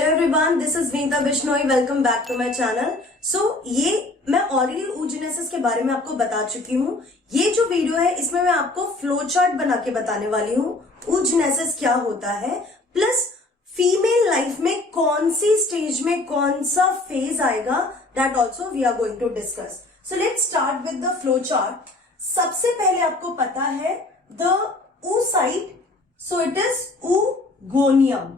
Hello everyone, this is Vita Bishnoi. Welcome back to my channel. ये मैं already oogenesis के बारे में आपको बता चुकी हूँ। ये जो वीडियो है इसमें मैं आपको फ्लो चार्ट बना के बताने वाली हूँ oogenesis क्या होता है, प्लस फीमेल लाइफ में कौन सी स्टेज में कौन सा फेज आएगा, that also we are going to discuss. So let's start with the flow chart. सबसे पहले आपको पता है the oocyte, so it is oogonia.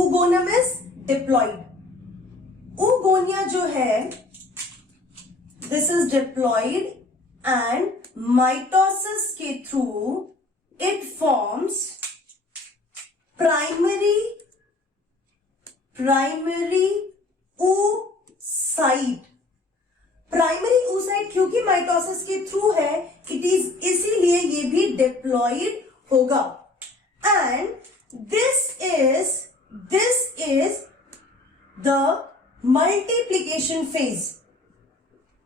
oogonia is diploid. oogonia जो है, this is diploid and mitosis के through it forms primary oocyte. Primary oocyte क्योंकि mitosis के थ्रू है, इट इज इसीलिए ये भी डिप्लॉइड होगा. And this is the multiplication phase,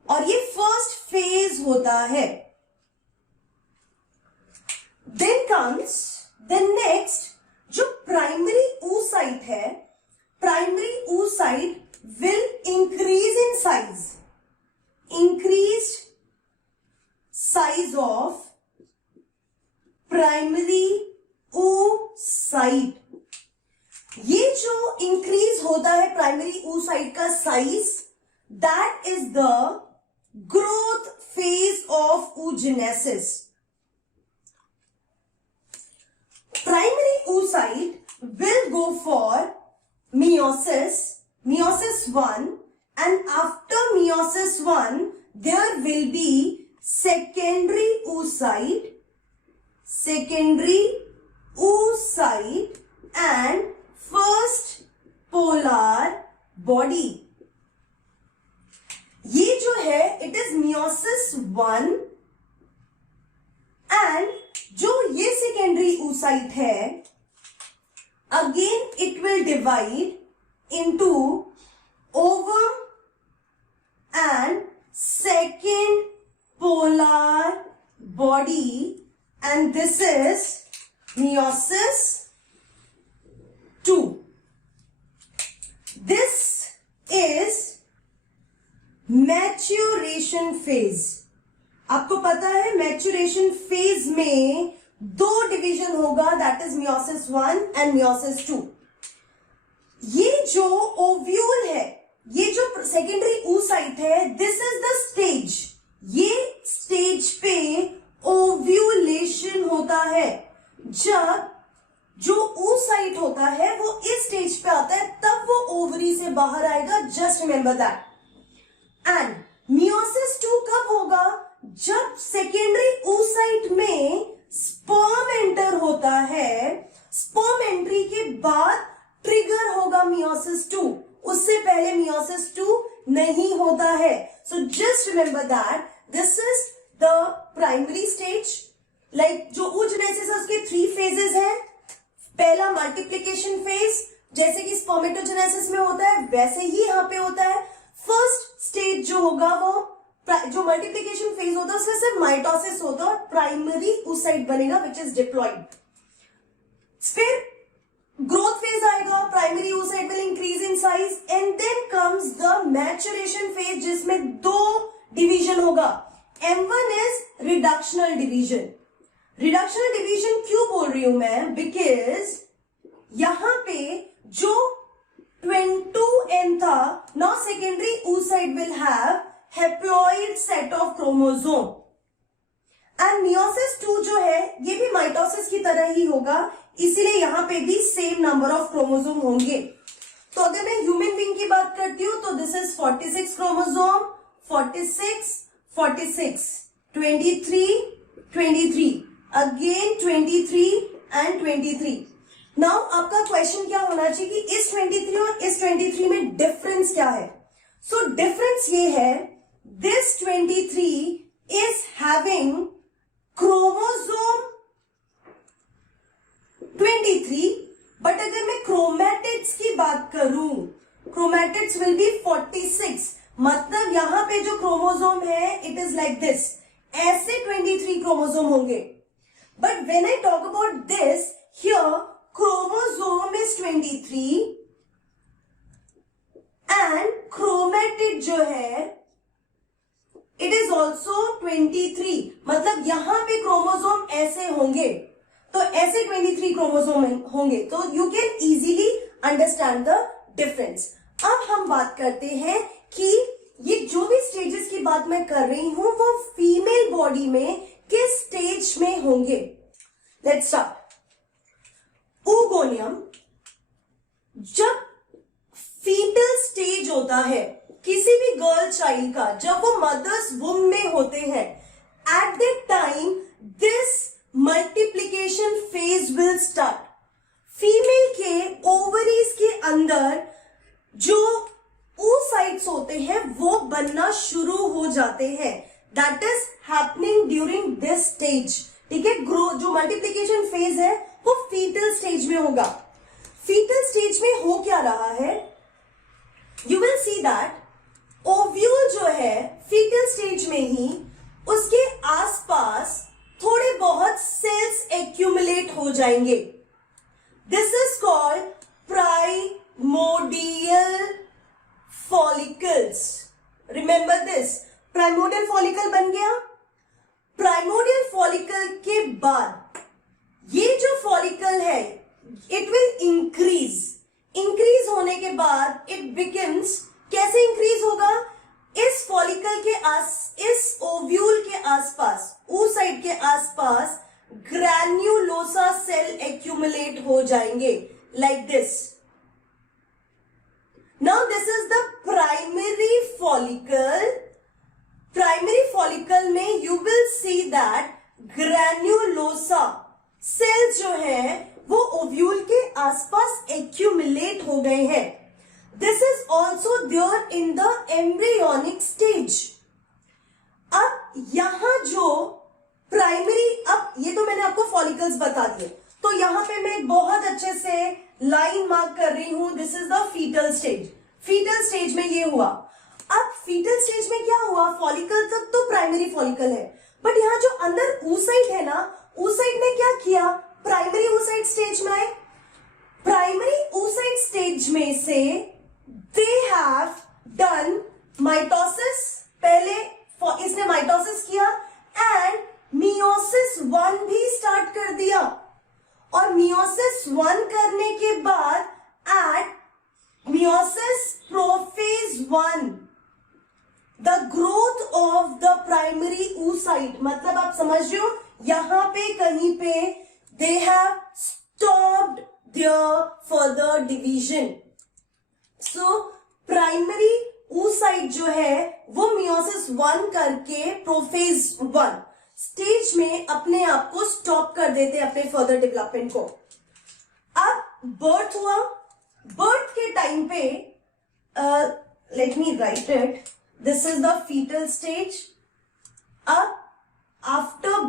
और ये फर्स्ट फेज होता है. देन कम्स द नेक्स्ट, जो प्राइमरी oocyte है, primary oocyte will increase in size. Increased size of primary oocyte. ये जो इंक्रीज होता है प्राइमरी oocyte का size, that is the growth phase of oogenesis. Primary oocyte will go for meiosis 1. And after meiosis 1, there will be secondary oocyte and first polar body. ये जो है, it is meiosis 1 and जो ये secondary oocyte है, again it will divide into ovum and second polar body, and this is meiosis 2. This is maturation phase. आपको पता है maturation phase में दो डिवीजन होगा, that is meiosis 1 and meiosis 2. ये जो ओव्यूल है, ये जो सेकेंडरी oocyte है, दिस इज द स्टेज. ये स्टेज पे ओव्यूलेशन होता है. जब जो oocyte होता है वो इस स्टेज पे आता है, तब वो ओवरी से बाहर आएगा. Just remember that. And meiosis 2 कब होगा? जब सेकेंडरी oocyte में स्पर्म एंटर होता है. स्पर्म एंट्री के बाद ट्रिगर होगा meiosis 2. उससे पहले meiosis 2 नहीं होता है. So just remember that this is the primary stage. Like जो oogenesis है उसके 3 फेजेस हैं. पहला मल्टीप्लीकेशन फेज, जैसे कि स्पर्मेटोजेनेसिस में होता है वैसे ही यहां पे होता है. फर्स्ट स्टेज जो होगा वो जो मल्टीप्लीकेशन फेज होता है उसमें सिर्फ माइटोसिस होता है और प्राइमरी oocyte बनेगा विच इज डिप्लॉइड. फिर ग्रोथ फेज आएगा, primary oocyte will increase in size, and then comes the maturation phase जिसमें दो डिवीजन होगा. M1 is reductional division. reductional division क्यों बोल रही हूं मैं? बिकॉज यहां पे जो 22N था, now secondary oocyte will have haploid set of chromosome. And meiosis 2 जो है ये भी माइटोसिस की तरह ही होगा, इसीलिए यहां पे भी सेम नंबर ऑफ क्रोमोसोम होंगे. तो अगर मैं ह्यूमन बीइंग की बात करती हूं तो this is 46 chromosome, 46, 23, 23, again 23 and 23. Now आपका क्वेश्चन क्या होना चाहिए कि इस 23 और इस 23 में डिफरेंस क्या है? सो डिफरेंस ये है, this 23 is having chromosome 23, but अगर मैं क्रोमैटिड्स की बात करूं, क्रोमैटिड्स विल बी 46. मतलब यहां पे जो क्रोमोसोम है इट इज लाइक दिस, ऐसे 23 क्रोमोसोम होंगे. But when I talk about this, here chromosome is 23 होंगे तो ऐसे 23 क्रोमोसोम होंगे, तो you can easily understand the difference. अब हम बात करते हैं कि ये जो भी स्टेजेस की बात मैं कर रही हूं वो फीमेल बॉडी में किस स्टेज में होंगे। Let's start. oogoनियम, जब फीटल स्टेज होता है किसी भी गर्ल चाइल्ड का, जब वो मदर्स वुम में होते हैं, at that time this multiplication phase will start. Female के ओवरीज के अंदर जो oocytes होते हैं वो बनना शुरू हो जाते हैं। That is happening during this stage. ठीक है, ग्रोथ जो मल्टीप्लीकेशन फेज है वो फीटल स्टेज में होगा। फीटल स्टेज में हो क्या रहा है, you will see that ovule जो है फीटल स्टेज में ही उसके आसपास थोड़े बहुत सेल्स एक्यूमुलेट हो जाएंगे। This is called primordial follicles. Remember this, primordial follicle बन गया। प्राइमोडियल फॉलिकल के बाद ये जो फॉलिकल है इट विल इंक्रीज होने के बाद इट बिकम्स, कैसे इंक्रीज होगा, इस फॉलिकल के इस ओव्यूल के आसपास, oocyte के आसपास ग्रैन्युलोसा सेल एक्यूमुलेट हो जाएंगे like this. Now this is the primary follicle. Primary follicle में you will see that granulosa cells जो है वो ओव्यूल के आसपास एक्यूमुलेट हो गए हैं। This is also there in the embryonic stage. अब यहां जो प्राइमरी, अब ये तो मैंने आपको फॉलिकल्स बता दिए, तो यहां पे मैं बहुत अच्छे से लाइन मार्क कर रही हूं। This is the foetal stage. Foetal stage में ये हुआ। अब फीटल स्टेज में क्या हुआ, फॉलिकल तक तो प्राइमरी फॉलिकल है, बट यहां जो अंदर oocyte है ना, oocyte ने क्या किया, प्राइमरी oocyte स्टेज में आए। प्राइमरी oocyte स्टेज में से दे हैव डन माइटोसिस, पहले इसने माइटोसिस किया एंड मियोसिस 1 भी स्टार्ट कर दिया। और मियोसिस 1 करने के बाद at meiosis prophase 1 the growth of the primary oocyte, मतलब आप समझ रहे हो यहां पे कहीं पे they have stopped there further division. So primary oocyte जो है वो मियोसिस 1 करके प्रोफेज 1 स्टेज में अपने आप को स्टॉप कर देते हैं, अपने फर्दर डेवलपमेंट को। अब बर्थ हुआ। बर्थ के टाइम पे let me write it, this is the foetal stage. अब आफ्टर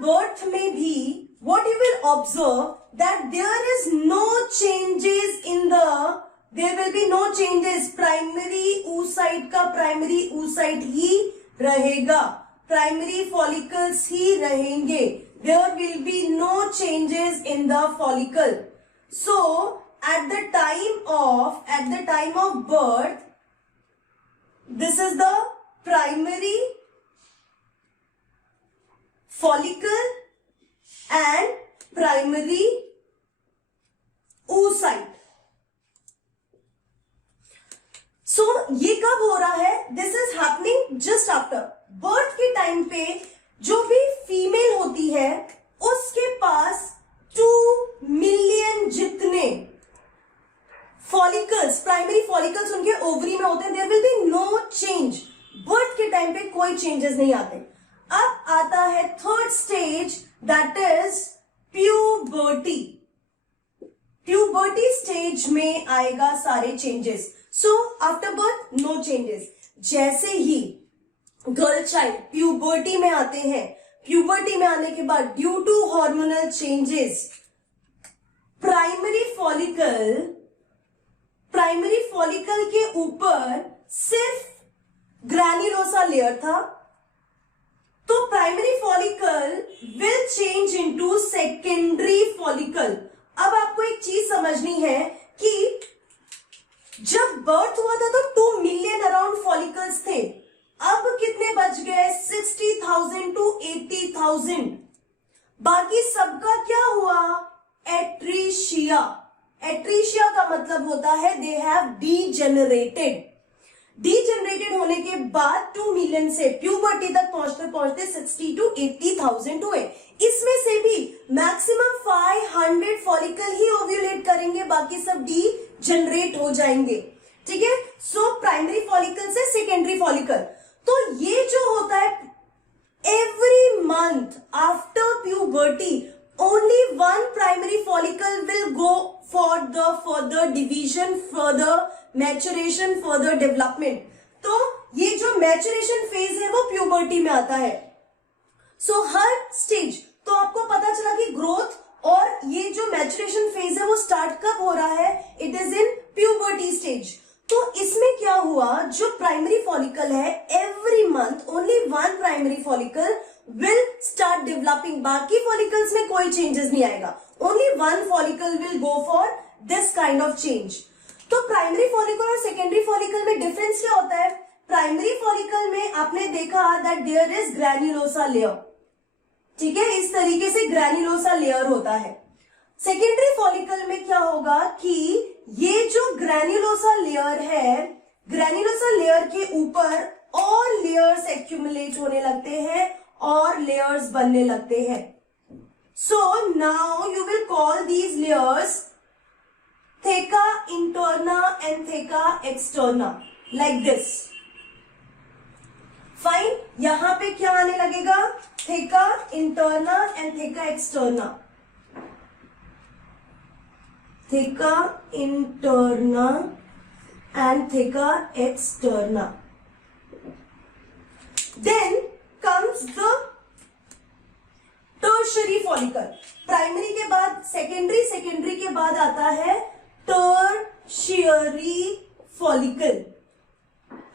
बर्थ में भी what you will observe that there is no changes in the, there will be no changes, primary oocyte का primary oocyte ही रहेगा, primary follicles ही रहेंगे। there will be no changes in the follicle. So at the time of birth, this is the primary follicle and primary oocyte. So ये कब हो रहा है, this is happening just after birth के time पे जो भी फीमेल होती है उसके पास 2 मिलियन जितने फॉलिकल्स, प्राइमरी फॉलिकल्स उनके ओवरी में होते हैं। There will be no change, birth के टाइम पे कोई चेंजेस नहीं आते। अब आता है third stage, that is puberty. Puberty stage में आएगा सारे changes. So after birth no changes. जैसे ही गर्ल चाइल्ड प्यूबर्टी में आते हैं, प्यूबर्टी में आने के बाद due to hormonal changes primary follicle के ऊपर सिर्फ ग्रैन्युलोसा लेयर था, तो primary follicle will change into secondary follicle. अब आपको एक चीज समझनी है कि जब बर्थ हुआ था तो 2 मिलियन अराउंड फॉलिकल्स थे, अब कितने बच गए, 60,000। बाकी सबका क्या हुआ? एट्रीशिया। एट्रीशिया का मतलब होता है दे हैव डीजेनरेटेड। डीजेनरेटेड होने के बाद 2 मिलियन से प्यूबर्टी तक पहुंचते पहुंचते 60 to 80,000 हुए। इसमें से भी मैक्सिमम 500 फॉलिकल ही ओव्यूलेट करेंगे, बाकी सब डीजेनरेट हो जाएंगे। ठीक है, सो प्राइमरी फॉलिकल से सेकेंडरी फॉलिकल। तो ये जो होता है every month after puberty only one primary follicle will go for the further division, further maturation, further development। तो ये जो मैचुरेशन फेज है वो प्यूबर्टी में आता है। सो हर स्टेज, तो आपको पता चला कि ग्रोथ और ये जो मैचुरेशन फेज है वो स्टार्ट कब हो रहा है? It is in puberty stage. तो इसमें क्या हुआ, जो प्राइमरी फॉलिकल है every month only one primary follicle will start developing। बाकी फॉलिकल्स में कोई चेंजेस नहीं आएगा, only one follicle will go for this kind of change. तो प्राइमरी फॉलिकल और सेकेंडरी फॉलिकल में डिफरेंस क्या होता है? प्राइमरी फॉलिकल में आपने देखा that there is granulosa layer. ठीक है, इस तरीके से ग्रैन्युलोसा लेयर होता है। सेकेंडरी फॉलिकल में क्या होगा कि ये जो ग्रैन्युलोसा लेयर है, ग्रैन्युलोसा लेयर के ऊपर और लेयर्स एक्यूमुलेट होने लगते हैं और लेयर्स बनने लगते हैं। So now you will call these layers theca interna and theca externa, like this. Fine, यहां पे क्या आने लगेगा? Theca interna and theca externa. Theca interna and theca externa. Then comes the tertiary follicle। Primary के बाद secondary, secondary के बाद आता है tertiary follicle।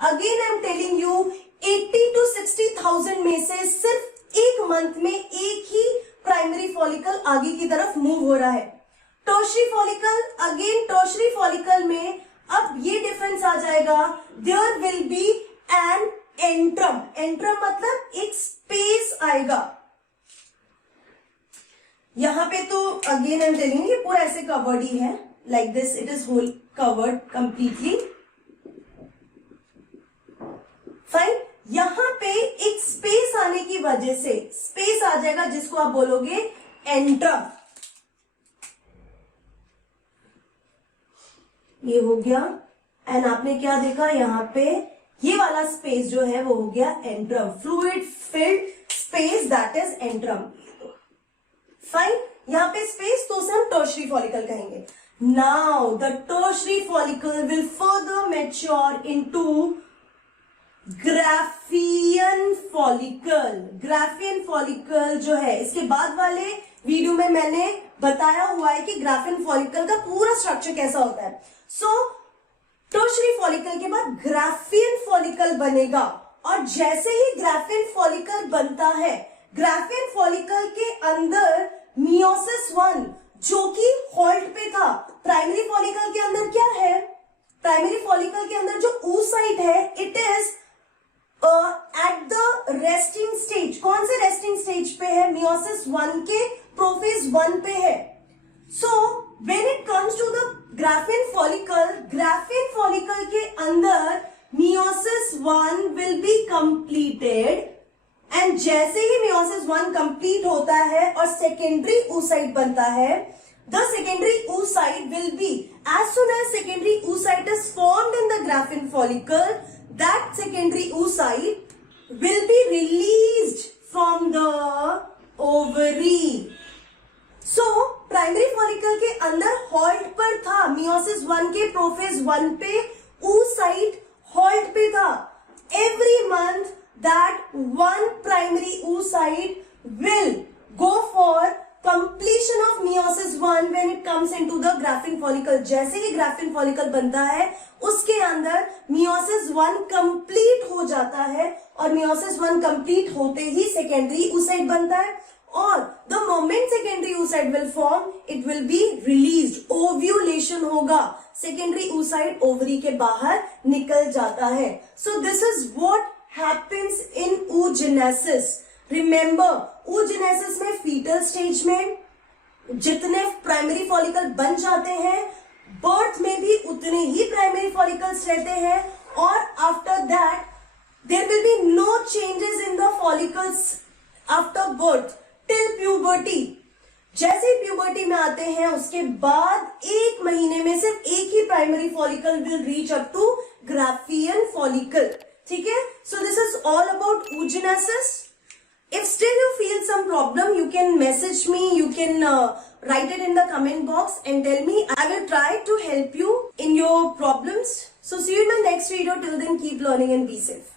Again I am telling you 80 to 60,000 में से सिर्फ एक मंथ में एक ही प्राइमरी फॉलिकल आगे की तरफ मूव हो रहा है। Tertiary follicle, again tertiary follicle में अब ये डिफरेंस आ जाएगा, there will be an antrum. Antrum मतलब एक स्पेस आएगा यहां पे। तो अगेन आई एम टेलिंग ये पूरा ऐसे कवर्ड ही है, like this, it is whole covered completely. Fine, यहां पे एक स्पेस आने की वजह से स्पेस आ जाएगा जिसको आप बोलोगे एंट्रम। ये हो गया, एंड आपने क्या देखा यहां पे, ये वाला स्पेस जो है वो हो गया antrum, fluid filled space, that is antrum. Fine, यहां पे स्पेस तो हम टर्शियरी फॉलिकल कहेंगे। Now the tertiary follicle will further mature into Graafian follicle. Graafian follicle जो है, इसके बाद वाले वीडियो में मैंने बताया हुआ है कि ग्राफियन फॉलिकल का पूरा स्ट्रक्चर कैसा होता है। सो टर्शियरी फॉलिकल के बाद ग्राफियन फॉलिकल बनेगा, और जैसे ही ग्राफियन फॉलिकल बनता है, ग्राफियन फॉलिकल के अंदर मियोसिस 1 जो कि हॉल्ट पे था। प्राइमरी फॉलिकल के अंदर क्या है? प्राइमरी फॉलिकल के अंदर जो oocyte है, it is at the resting stage. कौन से रेस्टिंग स्टेज पे है? मियोसिस 1 के प्रोफेज 1 पे है। So when it comes to the Graafian follicle के अंदर meiosis 1 will be completed, and जैसे ही मियोसिस 1 कंप्लीट होता है और सेकेंडरी oocyte बनता है, the secondary oocyte will be, as soon as secondary oocyte is formed in the graphene follicle, that secondary oocyte will be released from the ovary। So primary follicle के अंदर halt पर था, meiosis 1 के prophase 1 पे oocyte halt पे था। Every month that one primary oocyte will go for completion of meiosis 1 when it comes into the graphene follicle। जैसे ही graphene follicle बनता है, उसके अंदर मियोसिस 1 कंप्लीट हो जाता है, और मियोसिस 1 कंप्लीट होते ही सेकेंडरी oocyte बनता है, और the moment secondary oocyte will form, it will be released, ovulation होगा, सेकेंडरी oocyte ओवरी के बाहर निकल जाता है। So this is what happens in oogenesis। Remember, oogenesis में फीटल स्टेज में जितने प्राइमरी फॉलिकल बन जाते हैं, बर्थ में भी उतने ही प्राइमरी फॉलिकल्स रहते हैं, और after that there will be no changes in the follicles after birth till puberty. जैसे ही प्यूबर्टी में आते हैं उसके बाद 1 महीने में सिर्फ एक ही primary follicle will reach up to graafian follicle. ठीक है, so this is all about oogenesis. If still you feel some problem, you can message me, you can write it in the comment box and tell me. I will try to help you in your problems. So see you in my next video. Till then, keep learning and be safe.